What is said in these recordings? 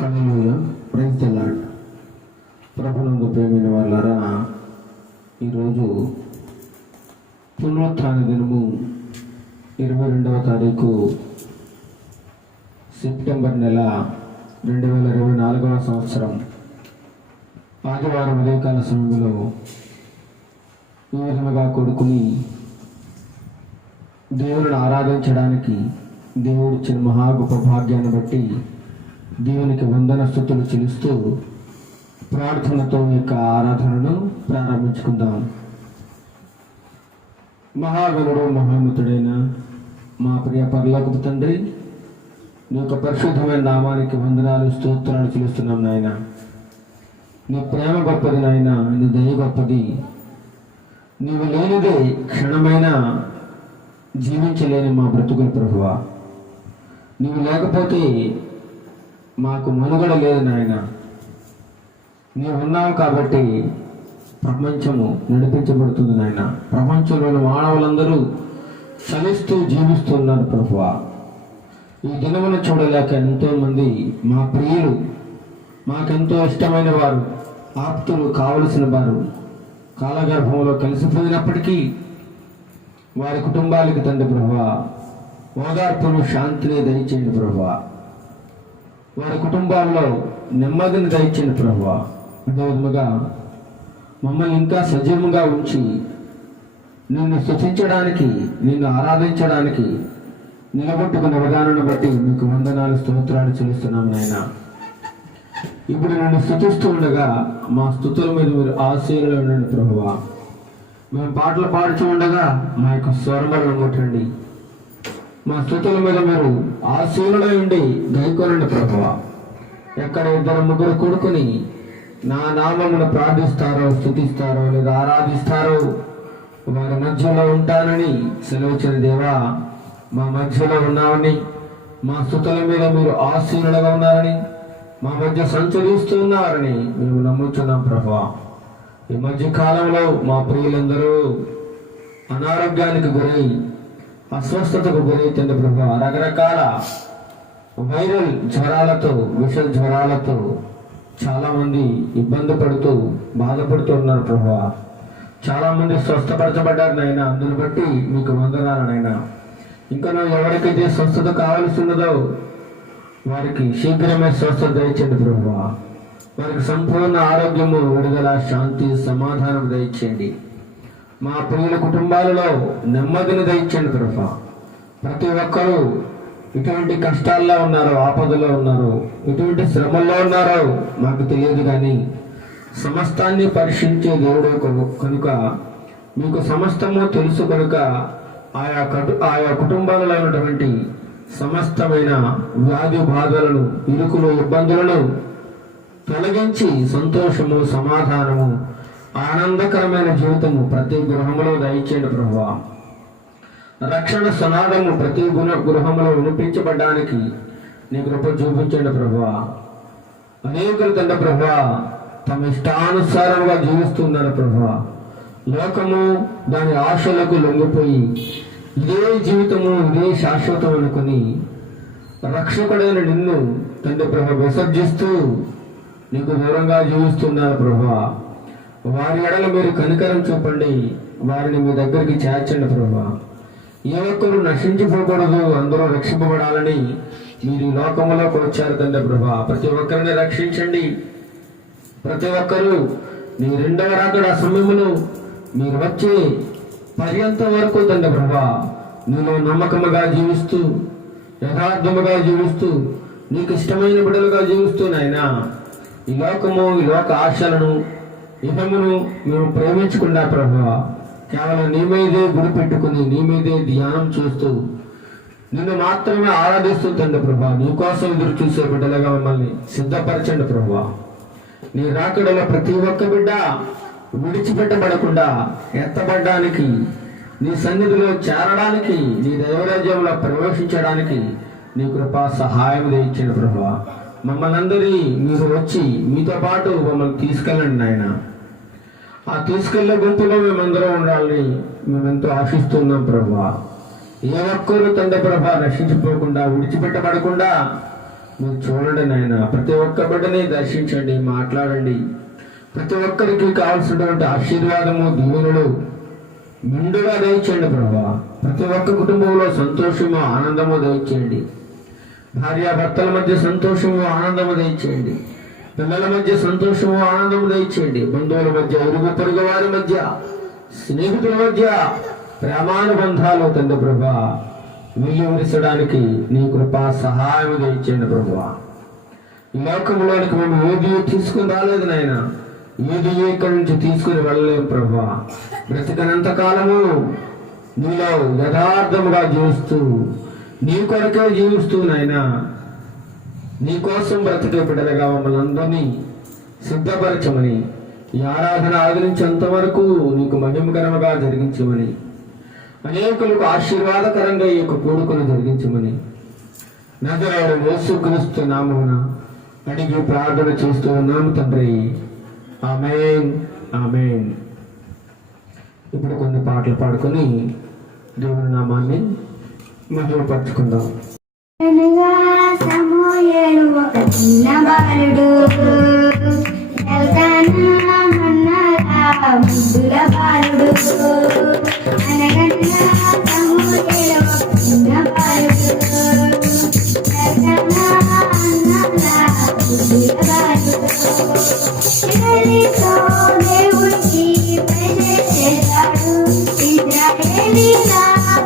Hallelujah, praise the lord. ప్రభునందు ప్రేమైన వాళ్ళారా, ఈరోజు పునరుత్థాన దినము 22వ తారీఖు సెప్టెంబర్ నెల 2024వ సంవత్సరం ఆదివారం ఉదయకాల సమయంలో ఈ విధముగా కొడుకుని దేవుని ఆరాధించడానికి దేవుడిచ్చిన మహా గొప్ప భాగ్యాన్ని బట్టి దేవునికి వందన స్తుతులు చెల్లిస్తూ ప్రార్థనతో ఈ యొక్క ఆరాధనను ప్రారంభించుకుందాం. మహాగణుడు మహోన్నతుడైన మా ప్రియ పరలోకపు తండ్రి, నీ యొక్క పరిశుద్ధమైన నామానికి వందనాలు స్తోత్రాలు చెల్లిస్తున్నాం నాయన. నీ ప్రేమ గొప్పది నాయన, నీ దయ గొప్పది. నీవు లేనిదే క్షణమైనా జీవించలేని మా బ్రతుకులు ప్రభువా. నీవు లేకపోతే మాకు మనుగడ లేదు నాయన. నీవు ఉన్నావు కాబట్టి ప్రపంచము నడిపించబడుతుంది నాయన. ప్రపంచంలోని మానవులందరూ చలిస్తూ జీవిస్తున్నారు ప్రభువా. ఈ దినమును చూడలేక ఎంతోమంది మా ప్రియులు, మాకెంతో ఇష్టమైన వారు, ఆప్తులు కావలసిన వారు కాలగర్భంలో కలిసిపోయినప్పటికీ వారి కుటుంబాలకు తండ్రి ప్రభువా ఓదార్పును, శాంతిని దయచేయండి ప్రభువా. వారి కుటుంబాల్లో నెమ్మదిని దయచేయండి ప్రభువా. అదేవిధముగా మమ్మల్ని ఇంకా సజీవంగా ఉంచి నిన్ను స్తుతించడానికి, నిన్ను ఆరాధించడానికి నిలబెట్టుకున్న విధానాన్ని బట్టి మీకు వందనాలు స్తోత్రాలు చెల్లిస్తున్నాం నాయన. ఇప్పుడు నిన్ను స్తుతిస్తూ ఉండగా మా స్తుతుల మీద మీరు ఆశీర్వాదాలు ఉండండి ప్రభువా. మేము పాటలు పాడుతూ ఉండగా మా యొక్క స్వరములను ముట్టండి. మా స్తుతుల మీద మీరు ఆశీనులై ఉండి గైకొనండి ప్రభువా. ఎక్కడ ఇద్దరు ముగ్గురు కూడుకుని నా నామమును ప్రార్థిస్తారో, స్తుతిస్తారో లేదా ఆరాధిస్తారో వారి మధ్యలో ఉంటానని సెలవుచిన దేవా, మా మధ్యలో ఉన్నామని, మా స్తుతుల మీద మీరు ఆశీనులుగా ఉన్నారని, మా మధ్య సంచరిస్తూ ఉన్నారని మేము నమ్ముతున్నాం ప్రభువా. ఈ మధ్య కాలంలో మా ప్రియులందరూ అనారోగ్యానికి గురై, అస్వస్థతకు గురైతుంది ప్రభు. రకరకాల వైరల్ జ్వరాలతో, విష జ్వరాలతో చాలామంది ఇబ్బంది పడుతూ బాధపడుతూ ఉన్నారు ప్రభు. చాలామంది స్వస్థపరచబడ్డారు నాయన. అందుని బట్టి మీకు వందనాలు నాయన. ఇంకా ఎవరికైతే స్వస్థత కావాల్సి ఉన్నదో వారికి శీఘ్రమే స్వస్థత దయచేయండి ప్రభు. వారికి సంపూర్ణ ఆరోగ్యము, విడుదల, శాంతి, సమాధానం దయచేయండి. మా ప్రియుల కుటుంబాలలో నెమ్మదిని దయచేయండి ప్రభు. ప్రతి ఒక్కరూ ఇటువంటి కష్టాల్లో ఉన్నారో, ఆపదలో ఉన్నారో, ఇటువంటి శ్రమల్లో ఉన్నారో మాకు తెలియదు, కానీ సమస్తాన్ని పరీక్షించే దేవుడు కనుక మీకు సమస్తము తెలుసు కనుక ఆయా కుటుంబాలలో ఉన్నటువంటి సమస్తమైన వ్యాధి బాధలను, ఇరుకులు, ఇబ్బందులను తొలగించి సంతోషము, సమాధానము, ఆనందకరమైన జీవితము ప్రతి గృహంలో దయచేయండి ప్రభువా. రక్షణ సనాదము ప్రతి గృహంలో వినిపించబడ్డానికి నీ కృప చూపించండి ప్రభువా. అనేకులు తండ్రి ప్రభువా తమ ఇష్టానుసారంగా జీవిస్తున్నారు ప్రభువా. లోకము దాని ఆశలకు లొంగిపోయి ఇదే జీవితము, ఇదే శాశ్వతం అనుకుని రక్షకుడైన నిన్ను తండ్రి ప్రభు విసర్జిస్తూ నీకు దూరంగా జీవిస్తున్నారు ప్రభువా. వారి ఎడల మీరు కనికరం చూపండి, వారిని మీ దగ్గరికి చేర్చండి ప్రభువా. ఏ ఒక్కరు నశించిపోకూడదు, అందరూ రక్షింపబడాలని మీరు ఈ లోకంలోకి వచ్చారు తండ్రి ప్రభువా. ప్రతి ఒక్కరిని రక్షించండి. ప్రతి ఒక్కరూ మీ రెండవ రాకడ సమయమును మీరు వచ్చే పర్యంత వరకు తండ్రి ప్రభువా నీలో నమ్మకముగా జీవిస్తూ, యథార్థముగా జీవిస్తూ, నీకు ఇష్టమైన బిడ్డలుగా జీవిస్తూ నాయనా ఈ లోకము, ఈ లోక ఆశలను, ఇహమును మేము ప్రేమించకుండా ప్రభువా కేవలం నీ మీదే గురి పెట్టుకుని, నీ మీదే ధ్యానం చేస్తూ, నిన్ను మాత్రమే ఆరాధిస్తూ తండ్రి ప్రభా నీకోసం ఎదురు చూసే బిడ్డలుగా మమ్మల్ని సిద్ధపరచండి ప్రభువా. నీ రాకడలో ప్రతి ఒక్క బిడ్డ విడిచిపెట్టబడకుండా ఎత్తబడ్డానికి, నీ సన్నిధిలో చేరడానికి, నీ దైవరాజ్యంలో ప్రవేశించడానికి నీ కృపా సహాయం దయచేయండి ప్రభువా. మమ్మల్ని అందరి మీరు వచ్చి మీతో పాటు మమ్మల్ని తీసుకెళ్ళండి నాయన. ఆ తీసుకెళ్లే గుంపులో మేమందరం ఉండాలని మేమెంతో ఆశిస్తున్నాం ప్రభువా. ఏ ఒక్కరు తండ్రి ప్రభా నశించిపోకుండా, విడిచిపెట్టబడకుండా మీరు చూడండి నాయన, ప్రతి ఒక్క బిడ్డని దర్శించండి, మాట్లాడండి. ప్రతి ఒక్కరికి కావాల్సినటువంటి ఆశీర్వాదము దీవెనలు మెండుగా దయచేయండి ప్రభా. ప్రతి ఒక్క కుటుంబంలో సంతోషము ఆనందము దయచేయండి. భార్యాభర్తల మధ్య సంతోషము ఆనందము దయచేయండి. పిల్లల మధ్య సంతోషము ఆనందము దయచేయండి. బంధువుల మధ్య, ఇరుగు పొరుగు వారి మధ్య, స్నేహితుల మధ్య ప్రేమానుబంధాలు తండ్రి ప్రభా వెల్లివిరచడానికి నీ కృపా సహాయం దయచేయండి ప్రభా. ఈ లోకంలోనికి మేము ఏది తీసుకుని రాలేదు నాయన, ఏది ఇక్కడి నుంచి తీసుకుని వెళ్ళలేము ప్రభా. బ్రతికినంత కాలము నీలో యథార్థముగా జీవిస్తూ, నీ కొరకే జీవిస్తూ నాయనా, నీ కోసం బ్రతికే బిడ్డలుగా మమ్మల్ని అందరినీ సిద్ధపరచమని, ఈ ఆరాధన ఆదరించేంత వరకు నీకు మహిమకరముగా జరిగించమని, అనేకులకు ఆశీర్వాదకరంగా ఈ యొక్క కూడుకును జరిగించమని నజరేయుడు యేసుక్రీస్తు నామమున అడిగి ప్రార్థన చేస్తూ ఉన్నాము తండ్రి. ఆమేన్, ఆమేన్. ఇప్పుడు కొన్ని పాటలు పాడుకొని దేవుని నామాన్ని మహిమపరచుకుందాం. సమూయేలు ఒక చిన్న బాలుడు, ఎల్కానా మన్నారా ముద్దుల బాలుడు. అనగనగా సమూయేలు ఒక చిన్న బాలుడు, ఎల్కానా మన్నారా ముద్దుల బాలుడు. ఇస్రాయేలీతో దేవుడికి పని చేశాడు, ఇశ్రాయేలీల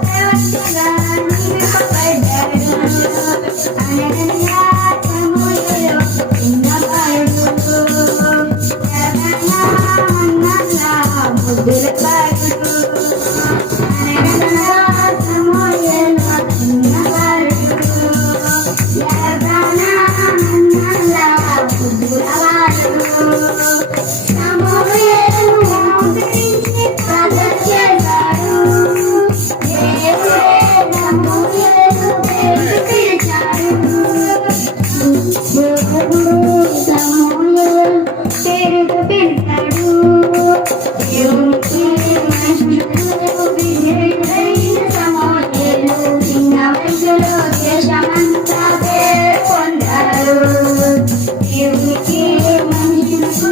ప్రవక్తగా నియమింపబడ్డాడు. అనగనగా సమూయేలు ఒక చిన్న బాలుడు, ఎల్కానా మన్నారా ముద్దుల బాలుడు. అనగనగా సమూయేలు ఒక చిన్న బాలుడు, ఎల్కానా మన్నారా ముద్దుల బాలుడు. సమూయేలు మోకరించి ప్రార్థన చేశాడు, దేవుడే సమూయేలు పేరు పిలిచాడు. దేవుడు సమూయేలు పేరుతో పిలిచాడు. దేవునికి మనుషులు విధేయుడైన సమూయేలు చిన్న వయసులో దేశమంతా పేరు పొందారు. దేవునికి మనుషులకు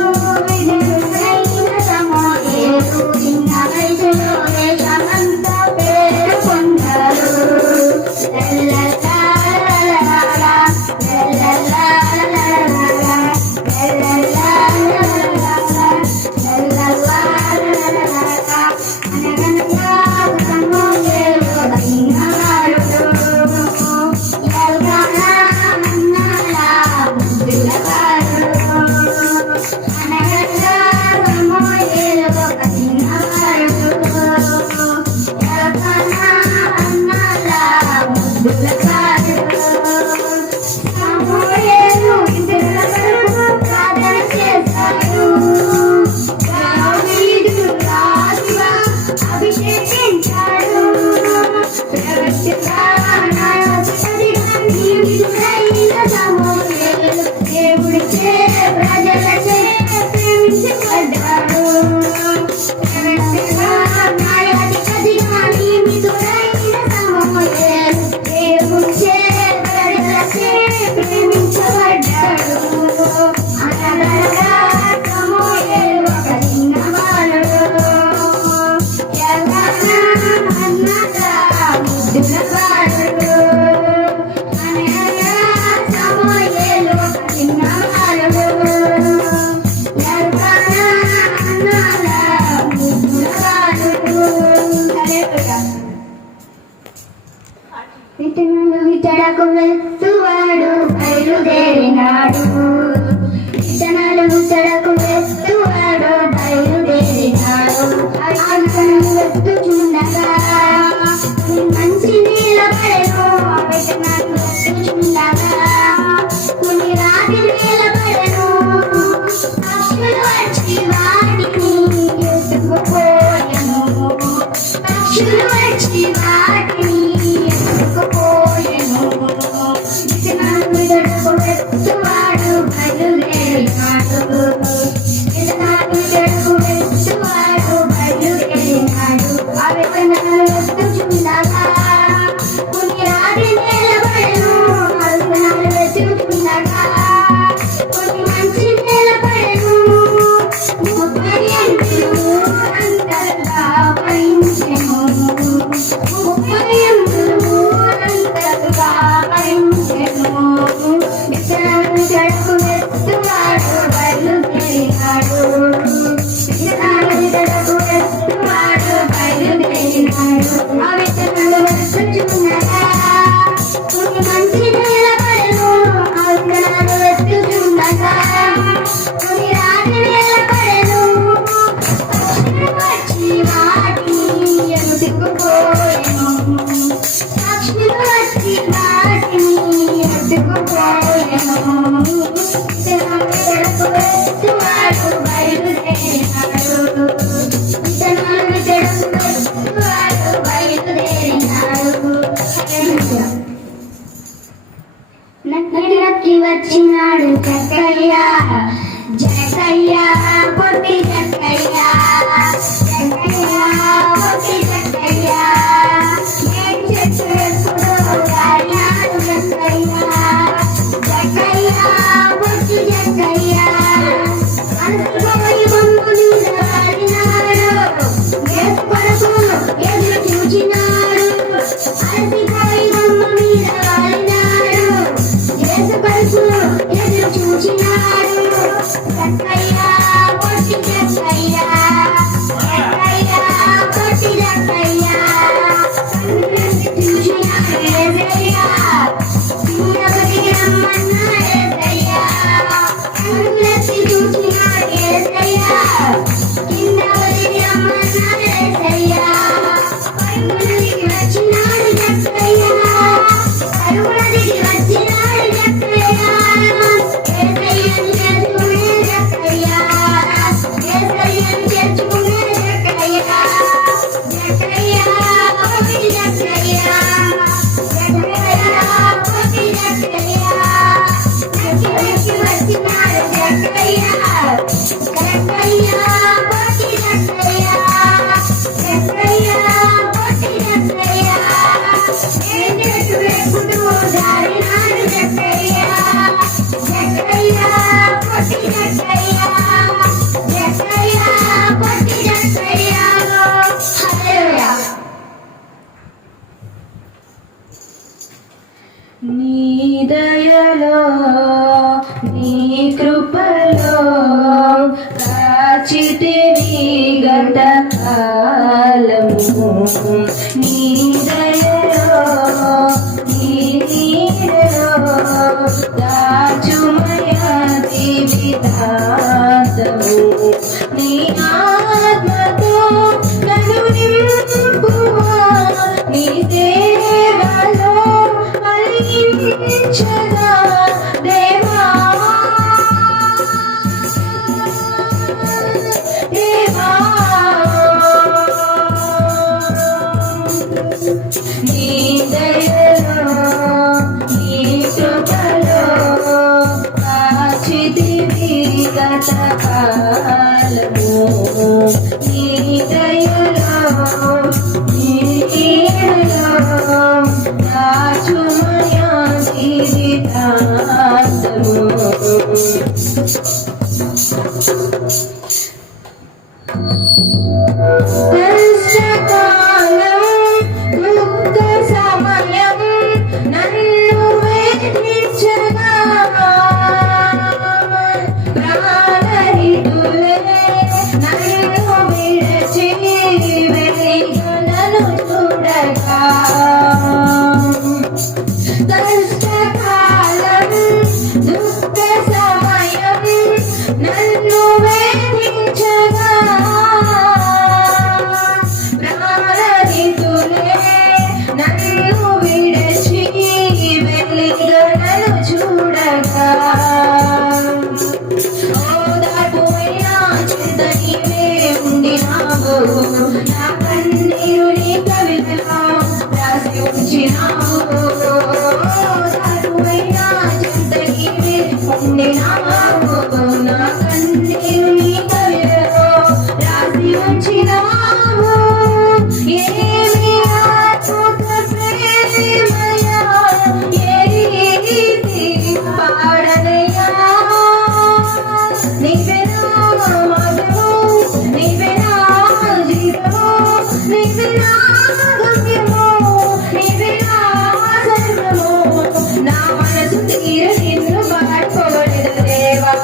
విధేయుడైన సమూయేలు చిన్న వయసులో దేశమంతా పేరు పొందారు. సమూయేలు ఇతరుల కొరకు ప్రార్థన చేశాడు. దావీదు రాజుగా అభిషేకించాడు. ప్రవక్తగా నాయకుడిగా నియమితుడైన సమూయేలు దేవుడిచే ప్రజలచే ప్రేమించబడ్డాడు. ప్రవక్తగా నాయకుడిగా నియమితుడైన సమూయేలు దేవుడిచే ప్రజలచే ప్రేమించబడ్డాడు. అనగనగా సమూయేలు ఒక చిన్న బాలుడు, ఎల్కానా మన్నారా ముద్దుల బాలుడు. అనగనగా సమూయేలు ఒక చిన్న బాలుడు, ఎల్కానా మన్నారా ముద్దుల బాలుడు. విత్తనాలు విత్తడకు వెత్తువాడు బయలుదేరినాడు, విత్తనాలు విత్తడకు వెత్తువాడు బయలుదేరినాడు. విత్తనాలు వెత్తుచుండగా మంచి నీళ్ళ పడెను, విత్తనాలు వెత్తుచుండగా కొన్ని రాతి నీళ్ళ పడెను. పక్షులు వచ్చి వాటిని ఎత్తుకుపోయెను, పక్షులు వచ్చి వాటిని ఎత్తుకుపోయెను. కాలము నీ దయలో నీ నీడలో దాచుమయా జీవితాంతము నీ ఆత్మతో నన్ను నింపుమా నీ సేవలో ఫలించగా దేవా దేవా నీ దయలో నీ కృపలో కాచితివి గతకాలము నీ దయలో నీ నీడలో దాచుమయా జీవితాంతము కష్టకాలం దుఃఖ సమయం నన్ను వేధించగా ప్రాణహితులే నన్ను విడచి వెలిగలను చూడగా కష్టకాలం దుఃఖ సమయం నన్ను వేధించగా ప్రాణహితులే నన్ను విడచి వెలిగలను చూడగా ఓదార్పువైనా చింత నీవే ఉండినావు నా కన్నీరు నీ కవితలో రాసి ఉంచినావు ఓదార్పువైనా చింత నీవే ఉండినావు నా కన్నీరు నీ కవితలో రాసి ఉంచినావు ఏమి అద్భుత ప్రేమయా ఏ రీతి పాడనయ్యా నీవే నా మార్గము నీవే నా జీవము నీవే నా గమ్యము నీవే నా సర్వము నా మనసు తీర నిన్ను పాడుకోలేదు దేవా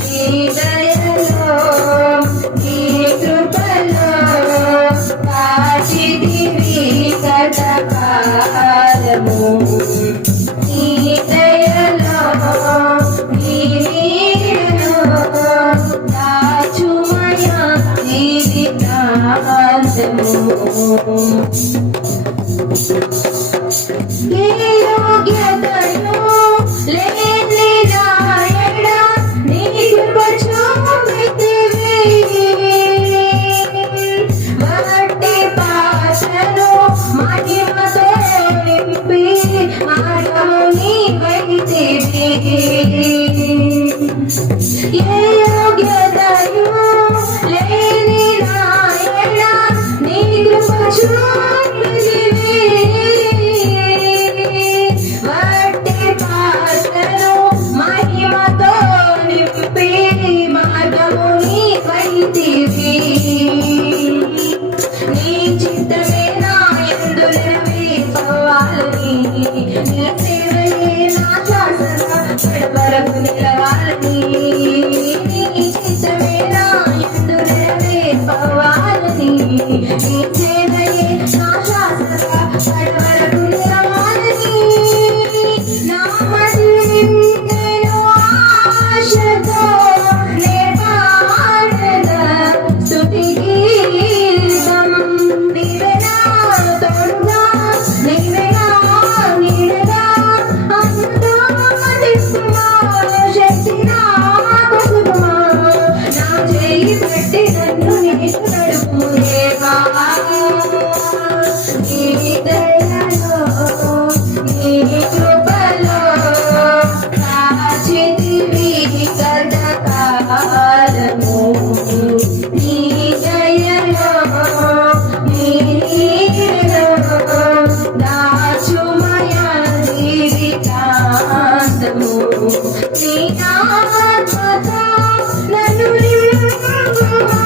నీ దయలో నీ కృపలో కాచితివి గతకాలము నీ దయలో నీ నీడలో దాచుమయా జీవితాంతము ఏ యోగ్యతను లేని నాయన నీ కృప చూపితివి వట్టి పాత్రను మహిమతో నింపి మార్గము నీవైతివి ఏ యోగ్యతను లేని నాయన నీ కృప చూపితివి వట్టి పాత్రను మహిమతో నింపి మార్గము నీవైతివి నీ చిత్తమే నా యందు నెరవేర్చుకోవాలని నీ సేవయే నా శ్వాసగా కడవరకు నిలవాలని నీ చిత్తమే నా యందు నెరవేర్చుకోవాలని నీ సేవయే నా శ్వాసగా కడవరకు నిలవాలని నా మది నిండెను ఆశతో నే పాడెదా స్తుతి గీతం నీవే నా తోడుగా నీవే నా నీడగా అంతా నిత్యమా శక్తి నా కుసుమా నా చేయి పట్టి నన్ను నీకు నడుపు దేవా నీ దయలో నీ కృపలో కాచితివి గతకాలము నీ దయలో నీ నీడలో దాచుమయా జీవితాంతము నీ ఆత్మతో నన్ను నింపుమా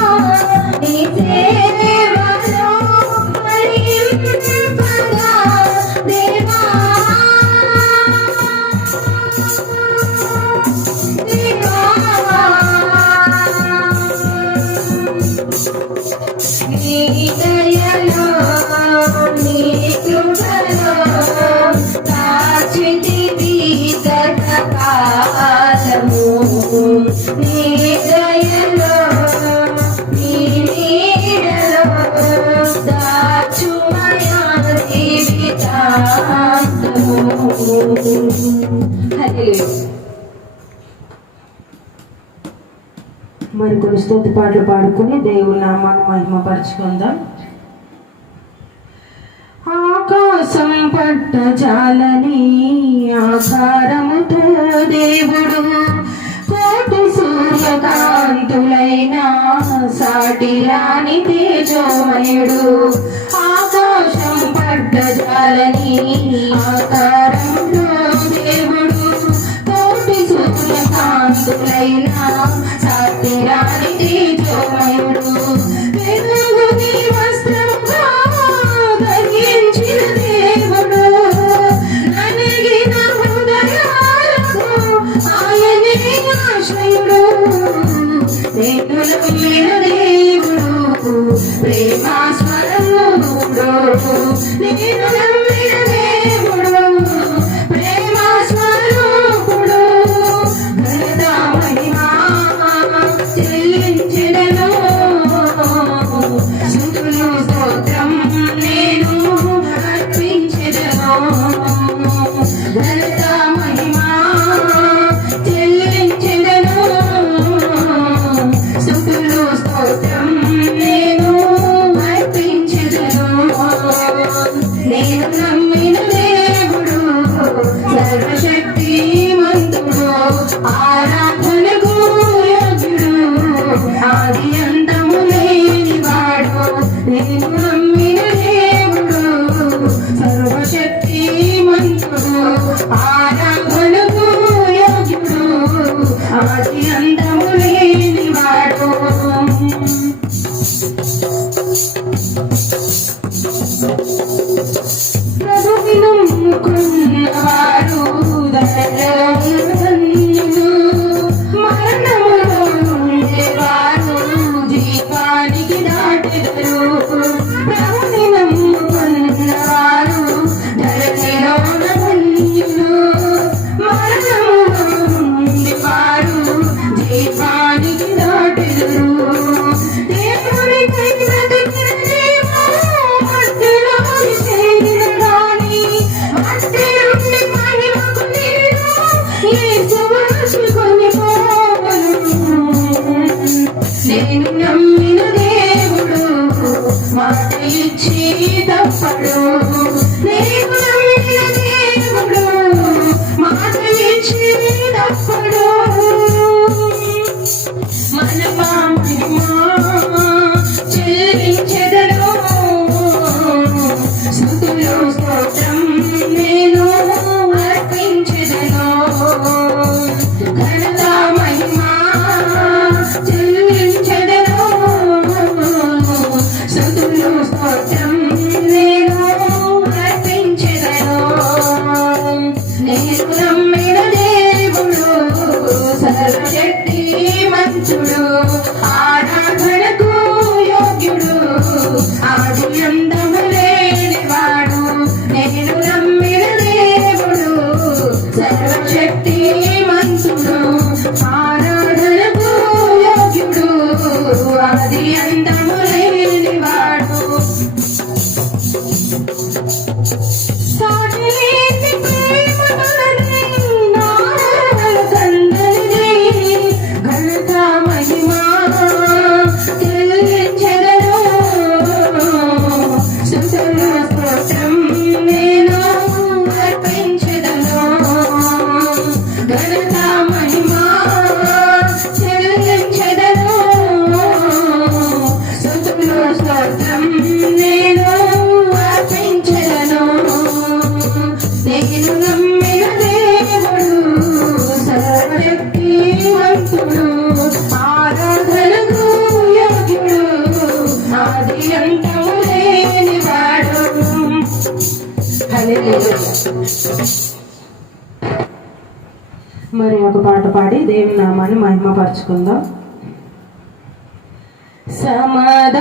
నీ దయలో నీ కృపలో దాచితివి గతకాలము నీ దయలో నీ నీడలో దాచుమయా జీవితాంతము. హల్లెలూయా. మరి కొన్ని స్తుతి పాటలు పాడుకుని దేవుని నామాన్ని మహిమపరచుకుందాం. ఆకాశం పట్ట జాలని ఆకారముతో దేవుడు కోటి సూర్యకాంతులైన సాటి రాని తేజోమయుడు. ఆకాశం పట్ట జాలని ఆకారముతో దేవుడు కోటి సూర్యకాంతులైన సాటి రాని తేజోమయుడు. వెలుగుని వస్త్రముగా ధరించిన దేవుడు నలిగిన హృదయాలకు ఆయనే ఆశ్రయుడు. నేను నమ్మిన దేవుడు ప్రేమ స్వరూపుడు. నేను నమ్మిన దేవుడు ప్రేమ స్వరూపుడు. ఘనత మహిమా చెల్లించెదను. స్తుతులు స్తోత్రం నేను అర్పించెదను. ఘనత మహిమా చెల్లించెదను. స్తుతులు స్తోత్రం నేను అర్పించెదను. నేను నమ్మిన దేవుడు సర్వశక్తిమంతుడు. ఆరాధనకు యోగ్యుడు. ఆది అంతము లేనివాడు. నేను నమ్మిన దేవుడు సర్వశక్తిమంతుడు. ఆరాధనకు యోగ్యుడు. ఆది అంతము లేనివాడు. ప్రభువును నమ్ముకున్నవారు ధన్యులు. మరణములో ఉండేవారు జీవానికి దాటెదరు. ప్రభువుని నమ్ముకున్నవారు ధరణిలోన ధన్యులు. మరణములో ఉండేవారు జీవానికి దాటెదరు. దేవునికై బ్రతికిన జీవము మట్టిలోని చేరిన గాని మట్టి నుండి మహిమకు నీరు యేసువు నడుచుకొని పోవెను. నేను నమ్మిన దేవుడు మాట ఇచ్చి తప్పడు. నేను నమ్మిన దేవుడు మాట ఇచ్చి తప్పడు. మనమా మహిమా చెల్లించెదను. స్తుతులు స్తోత్రం నేను అర్పించెదను. ఘనత మహిమా చెల్లించెదను. స్తుతులు స్తోత్రం నేను అర్పించెదను. నేను నమ్మిన దేవుడు సర్వశక్తిమంతుడు. ఆరాధనకు యోగ్యుడు. ఆది అంతము లేనివాడు. నేను నమ్మిన దేవుడు సర్వశక్తిమంతుడు. ఆరాధనకు యోగ్యుడు. ఆది అంతము లేనివాడు. సాటి లేని ప్రేమ గలది నా తండ్రిది. ఘనత మహిమా చెల్లించెదను. స్తుతులు స్తోత్రం నేను అర్పించెదను. ఘనత మహిమా చెల్లించెదను. స్తుతులు స్తోత్రం నేను అర్పించెదను. నేను నమ్మిన దేవుడు సర్వశక్తిమంతుడు. ఆరాధనకు యోగ్యుడు. ఆది అంతము లేనివాడు. హల్లెలూయా. మరి ఒక పాట పాడి దేవుని నామాన్ని మహిమపరచుకుందాం. సమాధానకర్తవు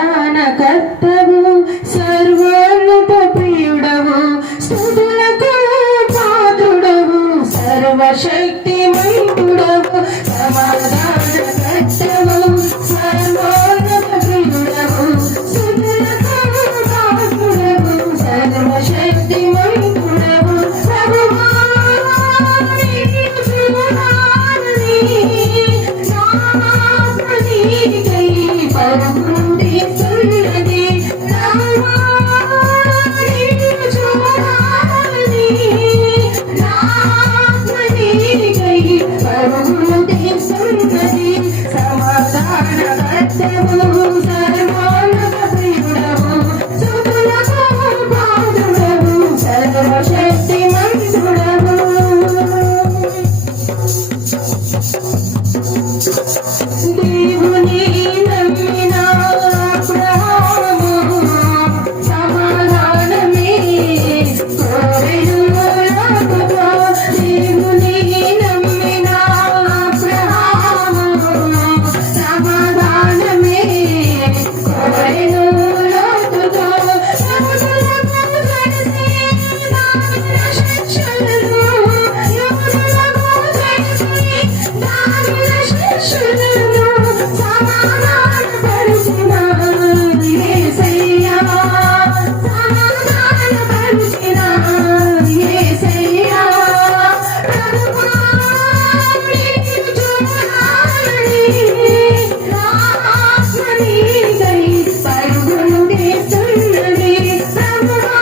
సర్వోన్నత ప్రియుడవు స్తుతులకు పాత్రుడవు సర్వశక్తిమంతుడవు సమాధానకర్తవు సర్వోన్నత ప్రియుడవు స్తుతులకు పాత్రుడవు సర్వశక్తిమంతుడవు ప్రభువా దేవుని నమ్మిన అబ్రహాము సమాధానమే కోరెను నాకుగా. దేవుని నమ్మిన అబ్రహాము సమాధానమే కోరెను నాకుగా. యువతులకు తెలిసి దానిన శిక్షలను యువతులకు తెలిసి దానిన శిక్షలను సమాధానపరిచిన యేసయ్యా సమాధానపరిచిన యేసయ్యా ప్రభువా నిన్ను చూడాలని నా ఆత్మ నీకై పరుగులు తీస్తున్నది. ప్రభువా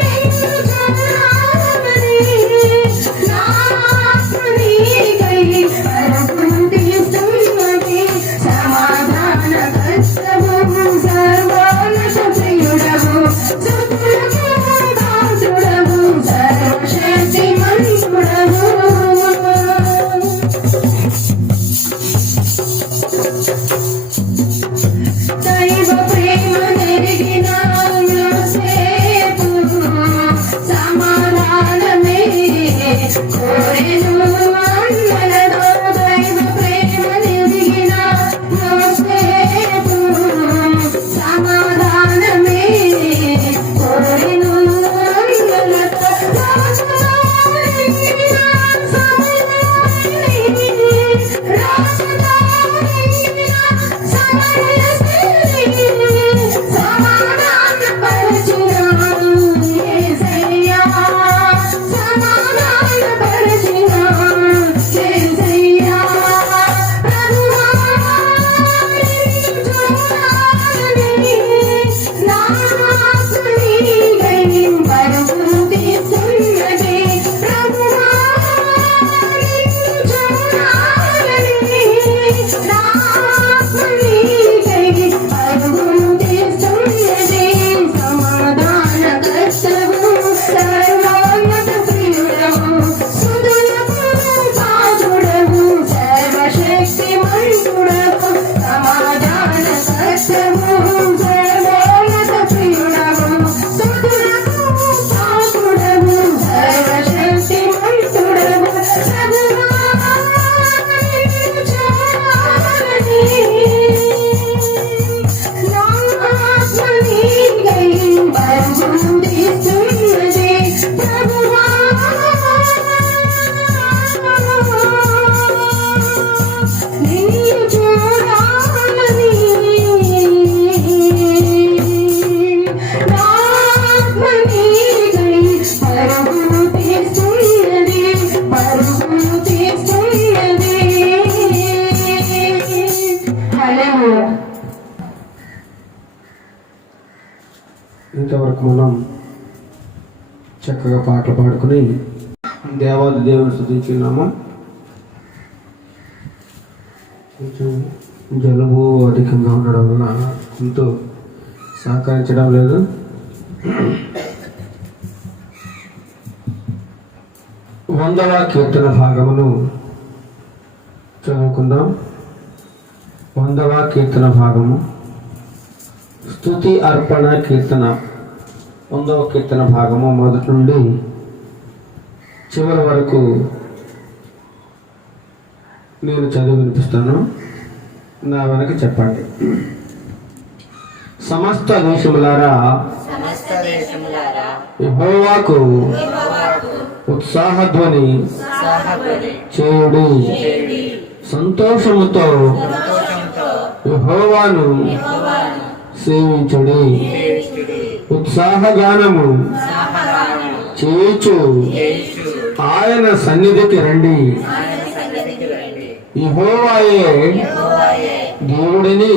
నిన్ను చూడాలని నా ఆత్మ నీకై పరుగులు తీస్తున్నది. సమాధానకర్తవు సర్వోన్నత ప్రియుడవు స్తుతులకు పాత్రుడవు సర్వశక్తిమంతుడవు. దైవ ప్రేమ నెరిగిన యోసేపు సమాధానమే కోరెను అన్నలతో. దైవ ప్రేమ నెరిగిన యోసేపు సమాధానమే కోరెను అన్నలతో. ఇంతవరకు మనం చక్కగా పాటలు పాడుకుని దేవాది దేవుని స్తుతించున్నాము. కొంచెం జలుబు అధికంగా ఉండడం వలన గొంతు సహకరించడం లేదు. 100వ కీర్తన భాగమును చదువుకుందాం. 100వ కీర్తన భాగము స్తుతి అర్పణ కీర్తన. 100వ కీర్తన భాగము మొదటి నుండి చివరి వరకు నేను చదివి వినిపిస్తాను. నా వెనక చెప్పండి. సమస్త దేశములారా యెహోవాకు ఉత్సాహధ్వని చేయుడి. సంతోషముతో యెహోవాను సేవించుడి. ఉత్సాహగానము చేయుచు ఆయన సన్నిధికి రండి. యెహోవాయే దేవుడిని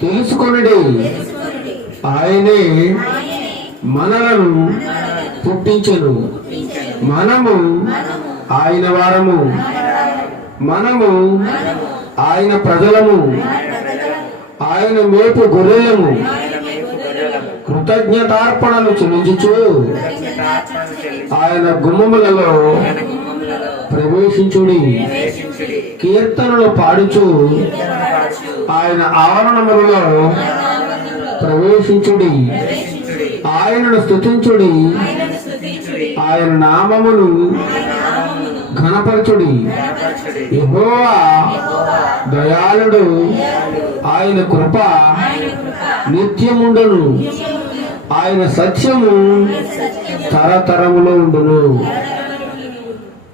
తెలుసుకొనుడి. ఆయనే మనలను పుట్టించెను. మనము ఆయన వారము. మనము ఆయన ప్రజలము. ఆయన మేపు గొర్రెలము. కృతజ్ఞతార్పణలు చెల్లించుచు ఆయన గుమ్మములలో ప్రవేశించుడి. కీర్తనలు పాడుచు ఆయన ఆవరణములలో ప్రవేశించుడి. ఆయనను స్తుతించుడి. ఆయన నామమును ఘనపరచుడి. యెహోవా దయాళుడు. ఆయన కృప నిత్యముండును. ఆయన సత్యము తరతరములో ఉండును.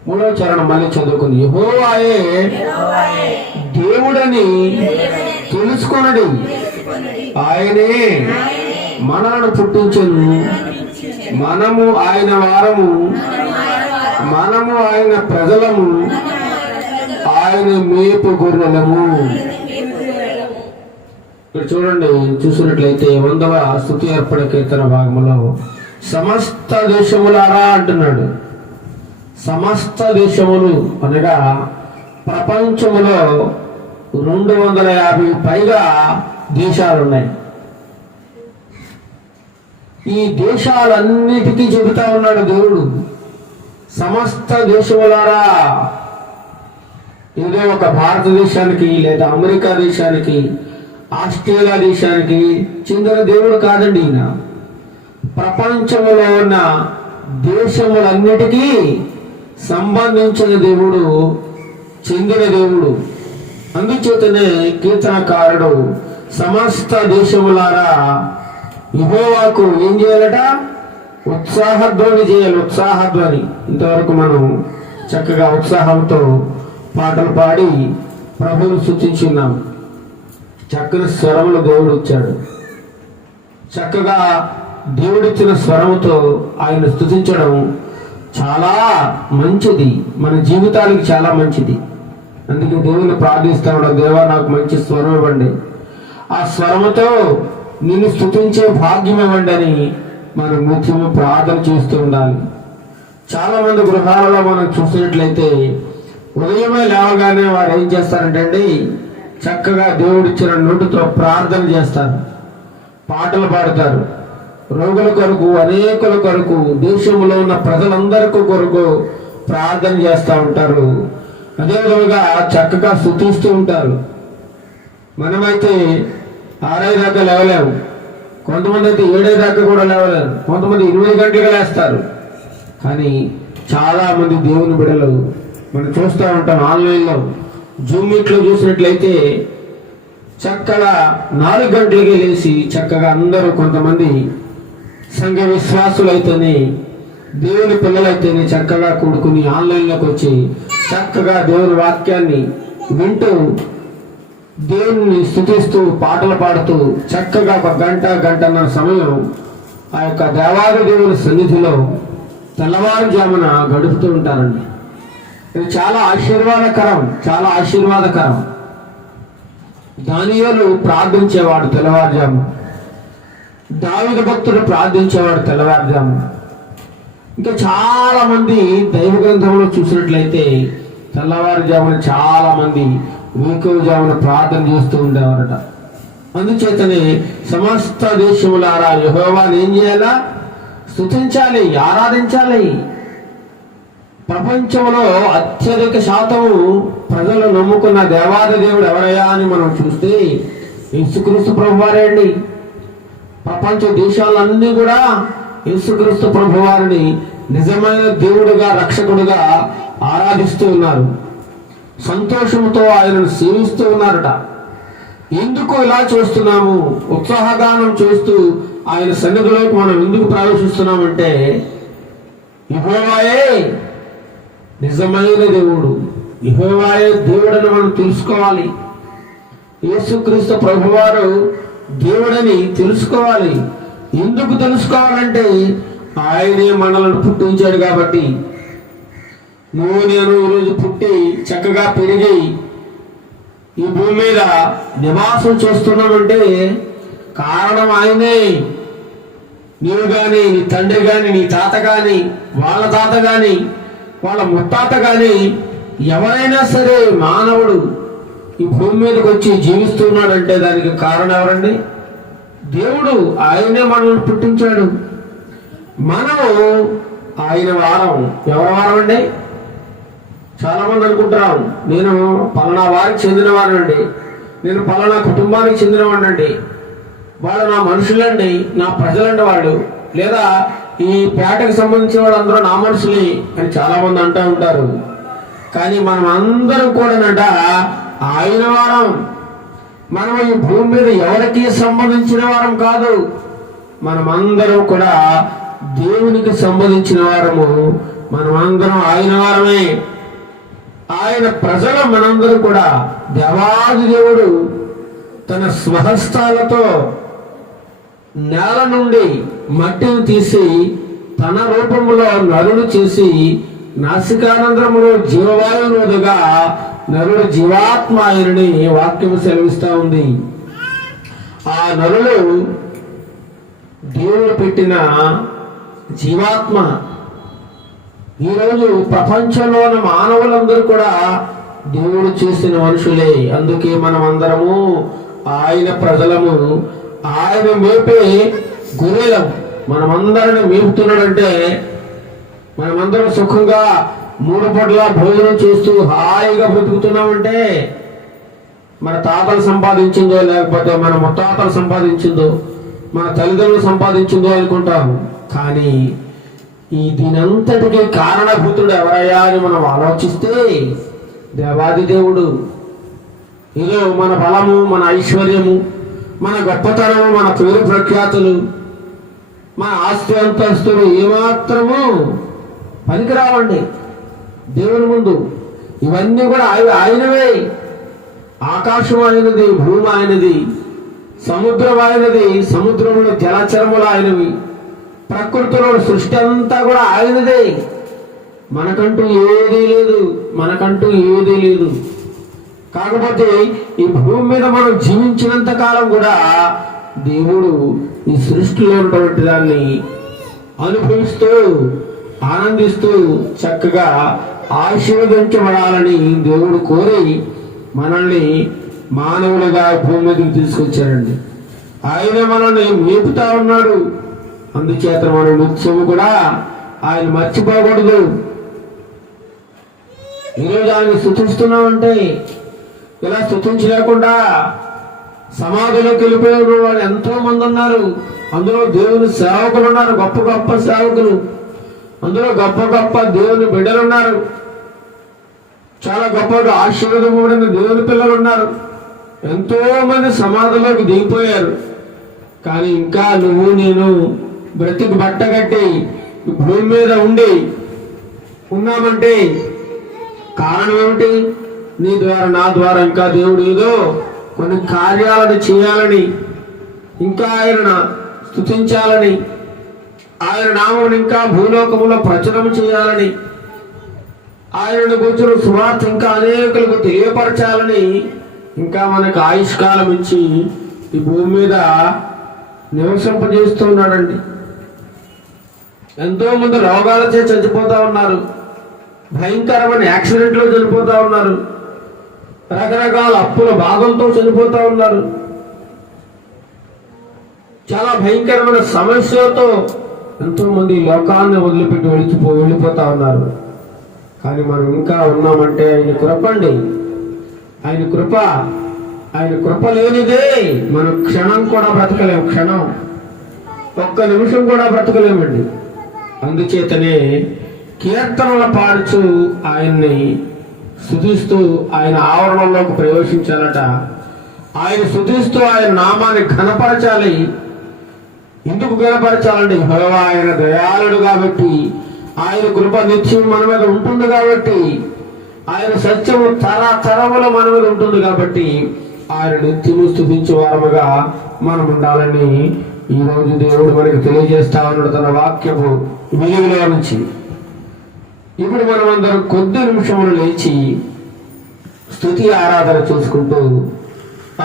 మూడవ చరణం మళ్ళీ చదువుకుని. యెహోవాయే దేవుడని తెలుసుకొనడి. ఆయనే మనలను పుట్టించెను. మనము ఆయన వారము. మనము ఆయన ప్రజలము. ఆయన మేపు గొర్రెలము. ఇక్కడ చూడండి, చూసినట్లయితే 100వ స్తుతి అర్పణ కీర్తన భాగంలో సమస్త దేశములారా అంటున్నాడు. సమస్త దేశములు అనగా ప్రపంచములో 250 పైగా దేశాలు ఉన్నాయి. ఈ దేశాలన్నిటికీ చెబుతా ఉన్నాడు దేవుడు, సమస్త దేశములారా. ఏదో ఒక భారతదేశానికి లేదా అమెరికా దేశానికి, ఆస్ట్రేలియా దేశానికి చెందిన దేవుడు కాదండి. ఈయన ప్రపంచంలో ఉన్న దేశములన్నిటికీ సంబంధించిన దేవుడు, చెందిన దేవుడు. అందుచేతనే కీర్తనకారుడు సమస్త దేశములారా యెహోవాకు ఏం చేయాలట? ఉత్సాహధ్వని చేయాలి. ఉత్సాహధ్వని. ఇంతవరకు మనం చక్కగా ఉత్సాహంతో పాటలు పాడి ప్రభువును స్తుతించున్నాం. చక్కని స్వరములు దేవుడు ఇచ్చాడు. చక్కగా దేవుడిచ్చిన స్వరముతో ఆయన స్తుతించడం చాలా మంచిది, మన జీవితానికి చాలా మంచిది. అందుకే దేవుని ప్రార్థిస్తాడు, దేవా నాకు మంచి స్వరం ఇవ్వండి, ఆ స్వరముతో నిన్ను స్తుతించే భాగ్యం ఇవ్వండి అని మనం నిత్యము ప్రార్థన చేస్తూ ఉండాలి. చాలా మంది గృహాలలో మనం చూసినట్లయితే ఉదయమే లేవగానే వారు ఏం చేస్తారంటే అండి, చక్కగా దేవుడిచ్చిన నోటితో ప్రార్థన చేస్తారు, పాటలు పాడతారు. రోగుల కొరకు, అనేకుల కొరకు, దేశంలో ఉన్న ప్రజలందరికీ కొరకు ప్రార్థన చేస్తూ ఉంటారు. అదేవిధంగా చక్కగా స్తుతిస్తూ ఉంటారు. మనమైతే 6 దాకా లేవలేము. కొంతమంది అయితే 7 దాకా కూడా లేవలేరు. కొంతమంది 20 గంటలుగా లేస్తారు. కానీ చాలా మంది దేవుని బిడ్డలు మనం చూస్తూ ఉంటాం. ఆన్లైన్లో జూమ్ మీట్లో చూసినట్లయితే చక్కగా 4 గంటలకి లేచి చక్కగా అందరూ, కొంతమంది సంఘ విశ్వాసులు అయితేనే, దేవుని పిల్లలైతేనే చక్కగా కూడుకుని ఆన్లైన్లోకి వచ్చి చక్కగా దేవుని వాక్యాన్ని వింటూ, దేవుని స్తుతిస్తూ, పాటలు పాడుతూ చక్కగా 1 గంట, గంటన్నర సమయం ఆ యొక్క దేవాది దేవుని సన్నిధిలో తెల్లవారుజామున గడుపుతూ ఉంటారండి. ఇది చాలా ఆశీర్వాదకరం, చాలా ఆశీర్వాదకరం. దానియేలు ప్రార్థించేవాడు తెల్లవారుజాము. దావీదు భక్తుడు ప్రార్థించేవాడు తెల్లవారుజాము. ఇంకా చాలా మంది దైవ గ్రంథంలో చూసినట్లయితే తెల్లవారుజామున చాలా మంది వేకువజామున ప్రార్థన చేస్తూ ఉండేవారట. అందుచేతనే సమస్త దేశములారా యెహోవాను ఏం చేయాలా? స్తుతించాలి, ఆరాధించాలి. ప్రపంచంలో అత్యధిక శాతము ప్రజలు నమ్ముకున్న దేవాది దేవుడు ఎవరయ్యా అని మనం చూస్తే యేసుక్రీస్తు ప్రభువారే అండి. ప్రపంచ దేశాలన్నీ కూడా యేసుక్రీస్తు ప్రభువారిని నిజమైన దేవుడుగా, రక్షకుడుగా ఆరాధిస్తూ ఉన్నారు. సంతోషంతో ఆయనను సేవిస్తూ ఉన్నారట. ఎందుకు ఇలా చేస్తున్నాము? ఉత్సాహగానం చేస్తూ ఆయన సన్నిధిలోకి మనం ఎందుకు ప్రవేశిస్తున్నామంటే, యెహోవాయే నిజమైన దేవుడు, యెహోవాయే దేవుడని మనం తెలుసుకోవాలి. యేసుక్రీస్తు ప్రభువారు దేవుడని తెలుసుకోవాలి. ఎందుకు తెలుసుకోవాలంటే, ఆయనే మనల్ని పుట్టించాడు కాబట్టి. నువ్వు నేను ఈరోజు పుట్టి చక్కగా పెరిగి ఈ భూమి మీద నివాసం చేస్తున్నామంటే కారణం ఆయనే. నీవు కానీ, నీ తండ్రి కానీ, నీ తాత కానీ, వాళ్ళ తాత కానీ, వాళ్ళ ముత్తాత కానీ, ఎవరైనా సరే మానవుడు ఈ భూమి మీదకి వచ్చి జీవిస్తున్నాడంటే దానికి కారణం ఎవరండి? దేవుడు. ఆయనే మనల్ని పుట్టించాడు. మనము ఆయన వారం. ఎవరి వారం అండి? చాలా మంది అనుకుంటున్నాం, నేను పలానా వారికి చెందినవారండి, నేను పలానా కుటుంబానికి చెందినవాడినండి, వాళ్ళు నా మనుషులండి, నా ప్రజలండి వాళ్ళు, లేదా ఈ పేటకు సంబంధించిన వాళ్ళందరూ నా మనుషులే అని చాలా మంది అంటూ ఉంటారు. కానీ మనం అందరం కూడానట ఆయన వారం. మనం ఈ భూమి మీద ఎవరికి సంబంధించిన వారం కాదు, మనమందరం కూడా దేవునికి సంబంధించిన వారము. మనమందరం ఆయన వారమే. ఆయన ప్రజల మనందరూ కూడా దేవాది దేవుడు తన స్వహస్తాలతో నేల నుండి మట్టిని తీసి తన రూపంలో నరుడు చేసి నాసికానందరములో జీవవాయువును వదగా నరుడు జీవాత్మ ఆయనని వాక్యం సెలవిస్తూ ఉంది. ఆ నరులు దేవుడు పెట్టిన జీవాత్మ. ఈరోజు ప్రపంచంలో ఉన్న మానవులందరూ కూడా దేవుడు చేసిన మనుషులే. అందుకే మనం అందరము ఆయన ప్రజలము, ఆయన మేపే గొర్రెలం. మనమందరిని మేపుతున్నాడంటే మనమందరం సుఖంగా 3 పూటల భోజనం చేస్తూ హాయిగా బ్రతుకుతున్నామంటే మన తాతలు సంపాదించిందో, లేకపోతే మన ముత్తాతలు సంపాదించిందో, మన తల్లిదండ్రులు సంపాదించిందో అనుకుంటాం. కానీ ఈ దీనంతటికి కారణభూతుడు ఎవరయ్యా అని మనం ఆలోచిస్తే దేవాది దేవుడు. ఇదో మన బలము, మన ఐశ్వర్యము, మన గొప్పతనము, మన పేరు ప్రఖ్యాతులు, మన ఆస్తి అంతస్తులు ఏమాత్రము పనికిరావండి దేవుని ముందు. ఇవన్నీ కూడా ఆయనవే. ఆకాశం ఆయనది, భూమి ఆయనది, సముద్రం ఆయనది, సముద్రంలో జలచరములు ఆయనవి, ప్రకృతిలో సృష్టి అంతా కూడా ఆయనదే. మనకంటూ ఏదీ లేదు, మనకంటూ ఏదీ లేదు. కాకపోతే ఈ భూమి మీద మనం జీవించినంత కాలం కూడా దేవుడు ఈ సృష్టిలో ఉన్నటువంటి దాన్ని అనుభవిస్తూ ఆనందిస్తూ చక్కగా ఆశీర్వదించబడాలని దేవుడు కోరి మనల్ని మానవులుగా భూమి మీదకి తీసుకొచ్చారండి. ఆయన మనల్ని మేపుతా ఉన్నాడు. అందుచేత మనం నిత్యము కూడా ఆయన మర్చిపోకూడదు. ఈరోజు ఆయన స్తుతిస్తున్నామంటే ఇలా స్తుతించలేకుండా సమాధిలోకి వెళ్ళిపోయిన వాళ్ళు ఎంతో మంది ఉన్నారు. అందులో దేవుని సేవకులు ఉన్నారు, గొప్ప గొప్ప సేవకులు. అందులో గొప్ప గొప్ప దేవుని బిడ్డలు ఉన్నారు. చాలా గొప్పగా ఆశీర్వదపడిన దేవుని పిల్లలు ఉన్నారు. ఎంతో మంది సమాధిలోకి దిగిపోయారు. కానీ ఇంకా నువ్వు నేను బ్రతికి బట్టగట్టి భూమి మీద ఉండి ఉన్నామంటే కారణం ఏమిటి? నీ ద్వారా, నా ద్వారా ఇంకా దేవుడు ఏదో కొన్ని కార్యాలను చేయాలని, ఇంకా ఆయన స్తుతించాలని, ఆయన నామం ఇంకా భూలోకములో ప్రచురం చేయాలని, ఆయనను కూర్చుని సువార్త ఇంకా అనేకులకు తెలియపరచాలని ఇంకా మనకు ఆయుష్కాలం ఇచ్చి ఈ భూమి మీద నివసింపజేస్తున్నాడండి. ఎంతో మంది రోగాలచే చనిపోతా ఉన్నారు, భయంకరమైన యాక్సిడెంట్లో చనిపోతా ఉన్నారు, రకరకాల అప్పుల బాధలతో చనిపోతా ఉన్నారు, చాలా భయంకరమైన సమస్యలతో ఎంతో మంది లోకాన్ని వదిలిపెట్టి వెళ్ళిపోతా ఉన్నారు. కానీ మనం ఇంకా ఉన్నామంటే ఆయన కృపండి. ఆయన కృప, ఆయన కృప లేనిదే మనం క్షణం కూడా బ్రతకలేము. క్షణం, ఒక్క నిమిషం కూడా బ్రతకలేమండి. అందుచేతనే కీర్తనలు పాడుచు ఆయన్ని స్తుతిస్తూ ఆయన ఆవరణలోకి ప్రవేశించాలట. ఆయన స్తుతిస్తూ ఆయన నామాన్ని ఘనపరచాలి. ఎందుకు ఘనపరచాలండి? యెహోవా ఆయన దయాళుడు కాబట్టి, ఆయన కృప నిత్యం మన మీద ఉంటుంది కాబట్టి, ఆయన సత్యము తరముల మన మీద ఉంటుంది కాబట్టి ఆయన నిత్యము స్తుతించే వారముగా మనం ఉండాలని ఈరోజు దేవుడు మనకి తెలియజేస్తా ఉన్నాడు తన వాక్యము వెలుగులో నుంచి. ఇప్పుడు మనం అందరం కొద్ది నిమిషములు లేచి స్తుతి ఆరాధన చేసుకుంటూ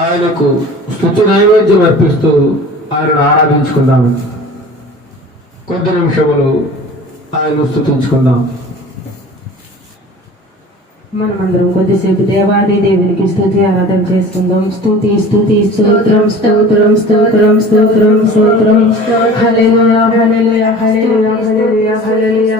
ఆయనకు స్తుతి నైవేద్యం అర్పిస్తూ ఆయనను ఆరాధించుకుందాం. కొద్ది నిమిషములు ఆయనను స్తుతించుకుందాం. మనమందరం కొద్దిసేపు దేవాది దేవునికి స్తుతి ఆరాధన చేసుకుందాం. స్తుతి స్తుతి స్తోత్రం స్తోత్రం స్తోత్రం స్తోత్రం స్తోత్రం. హల్లెలూయా హల్లెలూయా హల్లెలూయా హల్లెలూయా హల్లెలూయా హల్లెలూయా.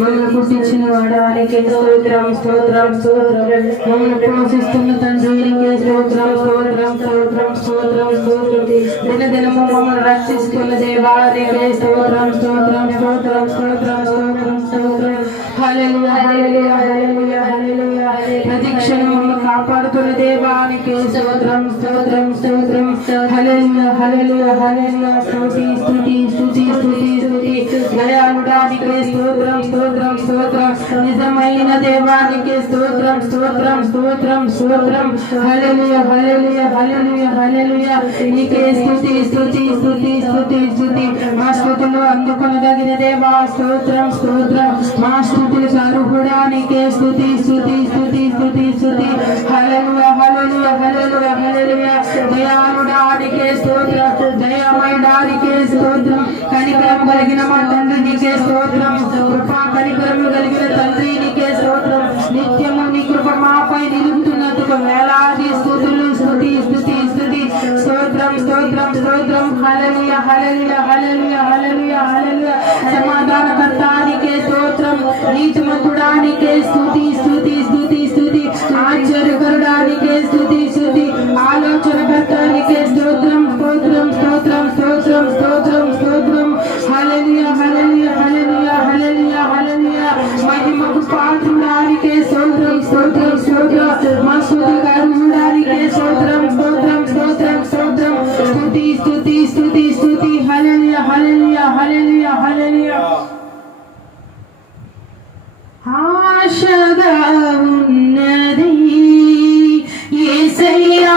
మమ్మల్ని పుట్టించిన వాడానికి స్తోత్రం స్తోత్రం స్తోత్రం. మమ్మల్ని పోషిస్తున్న తండ్రికి స్తోత్రం స్తోత్రం స్తోత్రం స్తోత్రం స్తోత్రం. దినదినము మమ్మల్ని రక్షిస్తున్న దేవానికి స్తోత్రం స్తోత్రం స్తోత్రం స్తోత్రం స్తోత్రం స్తోత్రం. హల్లెలూయా హల్లెలూయా హల్లెలూయా హల్లెలూయా. ప్రతి క్షణము కాపాడుతున్న దేవానికి స్తోత్రం స్తోత్రం స్తోత్రం. హల్లెలూయా హల్లెలూయా హల్లెలూయా. స్తుతి స్తుతి స్తుతి స్తుతి స్తుతి. దయాళుడానికి స్తోత్రం స్తోత్రం స్తోత్రం. నిజమైన దేవానికి స్తోత్రం స్తోత్రం స్తోత్రం స్తోత్రం. హల్లెలూయా హల్లెలూయా హల్లెలూయా హల్లెలూయా. నీకే స్తుతి స్తుతి స్తుతి స్తుతి స్తుతి. మా స్తుతులు అందుకొనదగిన దేవా స్తోత్రం స్తోత్రం. మా స్తుతులు అర్హుడానికి స్తుతి స్తుతి స్తుతి స్తుతి స్తుతి. హల్లెలూయా హల్లెలూయా హల్లెలూయా హల్లెలూయా. దయాళుడానికి స్తోత్రం, దయామయుడానికి స్తోత్రం. కనికరం కలిగిన మా తండ్రి నీకే స్తోత్రం. కృపా కనికరం కలిగిన తండ్రి నీకే స్తోత్రం. నిత్యము నీ కృప మాపై నిలుపుతున్నందుకు వేలాది స్తుతులు స్తుతి స్తుతి స్తుతి. స్తోత్రం స్తోత్రం స్తోత్రం. హల్లెలూయా హల్లెలూయా హల్లెలూయా హల్లెలూయా హల్లెలూయా. సమాధానకర్తానికే స్తోత్రం, నీతిమంతుడానికే స్తుతి స్తుతి స్తుతి స్తుతి. ఆశ్చర్యకరుడానికే స్తుతి స్తుతి. ఆలోచనకర్తానికే స్తోత్రం స్తోత్రం స్తోత్రం స్తోత్రం స్తోత్రం స్తోత్రం. హల్లెలూయా హల్లెలూయా హల్లెలూయా హల్లెలూయా హల్లెలూయా. మహిమకు పాత్రుడానికే స్తోత్రం స్తోత్రం స్తోత్రం. మా స్తుతికరుడానికే స్తోత్రం స్తోత్రం స్తోత్రం స్తోత్రం. స్తుతి స్తుతి స్తుతి స్తుతి. హల్లెలూయా హల్లెలూయా హల్లెలూయా హల్లెలూయా. ఆశగా ఉన్నది యేసయ్యా,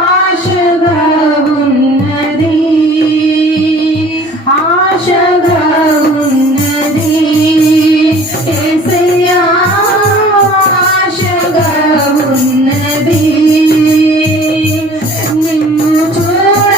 ఆశగా ఉన్నది, ఆశగా ఉన్నది యేసయ్యా, ఆశగా ఉన్నది. నిన్ను చూడాలని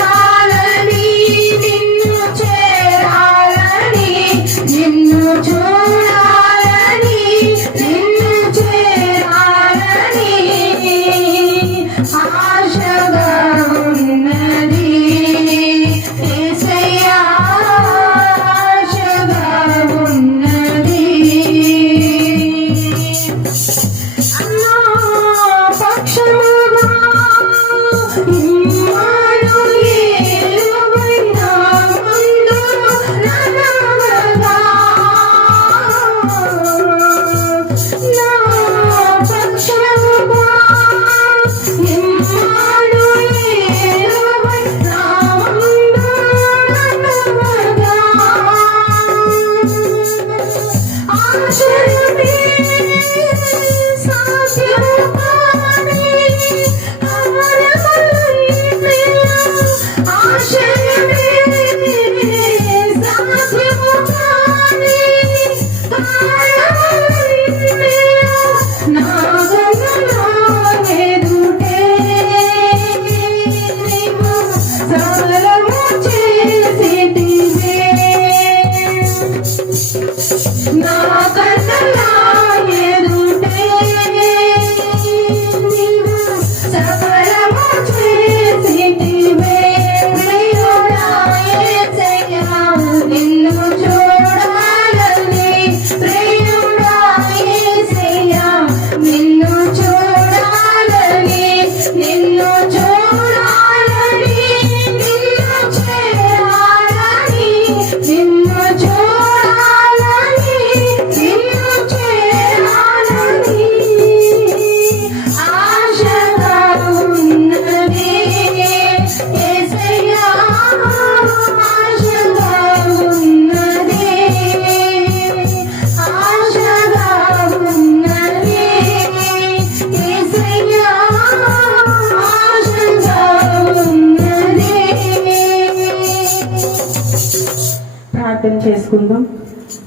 ప్రార్థన చేసుకుందాం.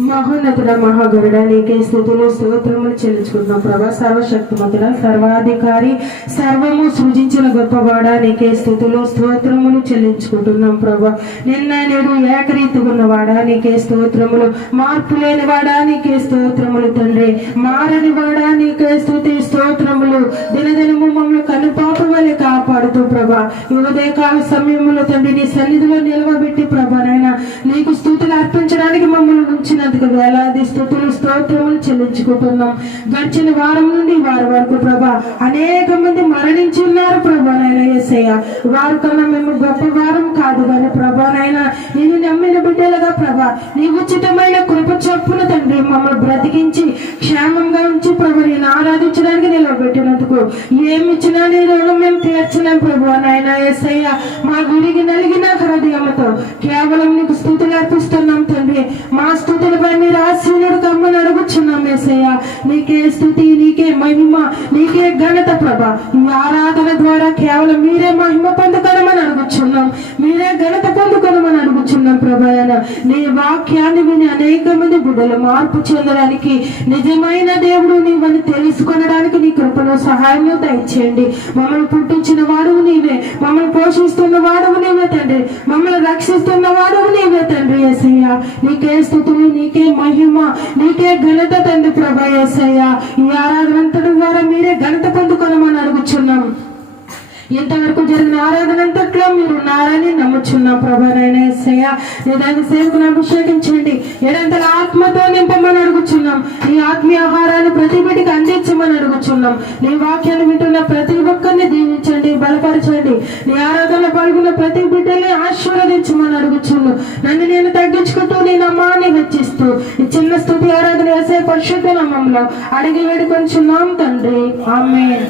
మహోన్నతుడ మహాగరుడ నీకే స్తుతులు స్తోత్రములు చెల్లించుకుంటున్నాం ప్రభా. సర్వశక్తిమంతుడ సర్వాధికారి సర్వము సృజించిన గొప్పవాడ నీకే స్తుతులు స్తోత్రములు చెల్లించుకుంటున్నాం ప్రభా. నిన్న నేడు ఏకరీతిగా ఉన్నవాడా నీకే స్తోత్రములు, మార్పు లేని వాడా నీకే స్తోత్రములు తండ్రి, మారని వాడా నీకే స్తుతి స్తోత్రములు. దినదినము మమ్మల్ని కనుపాప వలె కాపాడుతూ ప్రభా ఈ ఉదయకాల సమయంలో తండ్రి నీ సన్నిధిలో నిలవబెట్టి ప్రభా నాయన నీకు స్తుతులు అర్పించడానికి మమ్మల్ని ఉంచినందుకు వేలాది స్తుతులు స్తోత్రములు చెల్లించుకుంటున్నాం. గడిచిన వారం నుండి వారి వరకు ప్రభా అనేక మంది మరణించి ఉన్నారు ప్రభా నాయన యేసయ్య. వారి కన్నా మేము గొప్ప వారం కాదు కానీ ప్రభా నాయన నేను నమ్మిన బిడ్డలుగా ప్రభా నీ ఉచితమైన కృప చొప్పున తండ్రి మమ్మల్ని బ్రతికించి క్షేమంగా ఉంచి ప్రభా నేను ఆరాధించడానికి నిలబెట్టినందుకు ఏమి ఇచ్చినా నీ రుణం మేము తీర్చలేం ప్రభా నాయన యేసయ్య. మా గుడికి నలిగిన హృదయంతో కేవలం నీకు స్తుతులు అర్పిస్తున్నాం తండ్రి. మా స్తుతులపై మీరు ఆశీనుడు కమ్మని అడుగుచున్నాం యేసయ్య. నీకే స్తుతి, నీకే మహిమ, నీకే ఘనత ప్రభా. ఈ ఆరాధన ద్వారా కేవలం మీరే మహిమ పొందుకోనమని అడుగుచున్నాం, మీరే ఘనత పొందుకోనమని అడుగుచున్నాం ప్రభా. నీ వాక్యాన్ని విని అనేక మంది బిడ్డలు మార్పు చెందడానికి నిజమైన దేవుడు నీవని తెలుసుకొనడానికి నీ కృపలో సహాయం దయచేయండి. మమ్మల్ని పుట్టించిన వాడువు నీవే, మమ్మల్ని పోషిస్తున్న వాడువు నీవే తండ్రి, మమ్మల్ని రక్షిస్తున్న వాడువు నీవే తండ్రి యేసయ్య. నీకే స్తుతులు, నీకే మహిమ, నీకే ఘనత తండ్రి ప్రభా యేసయ్య. ఈ ఆరాధన అంతటి ద్వారా మీరే ఘనత పొందుకోనమని అడుగుచున్నాం. ఇంతవరకు జరిగిన ఆరాధన అంతట్లో మీరు ఉన్నారని నమ్ముచున్నాం ప్రభా నాయన యేసయ్య. నీ దాని సేవకును అభిషేకించండి, ఎడంతల ఆత్మతో నింపమని అడుగుచున్నాం. నీ ఆత్మీయ ఆహారాన్ని ప్రతి బిడ్డకి అందించమని అడుగుచున్నాం. నీ వాక్యాన్ని వింటున్న ప్రతి ఒక్కరిని దీవించండి, బలపరచండి. నీ ఆరాధనలో పాల్గొన్న ప్రతి బిడ్డల్ని ఆశీర్వదించమని అడుగుచున్నాం. నన్ను నేను తగ్గించుకుంటూ నీ నామాన్ని హెచ్చిస్తూ ఈ చిన్న స్తుతి ఆరాధన యేసయ్య పరిశుద్ధ నామములో అడిగి వేడుకొంచున్నాం తండ్రి, ఆమేన్.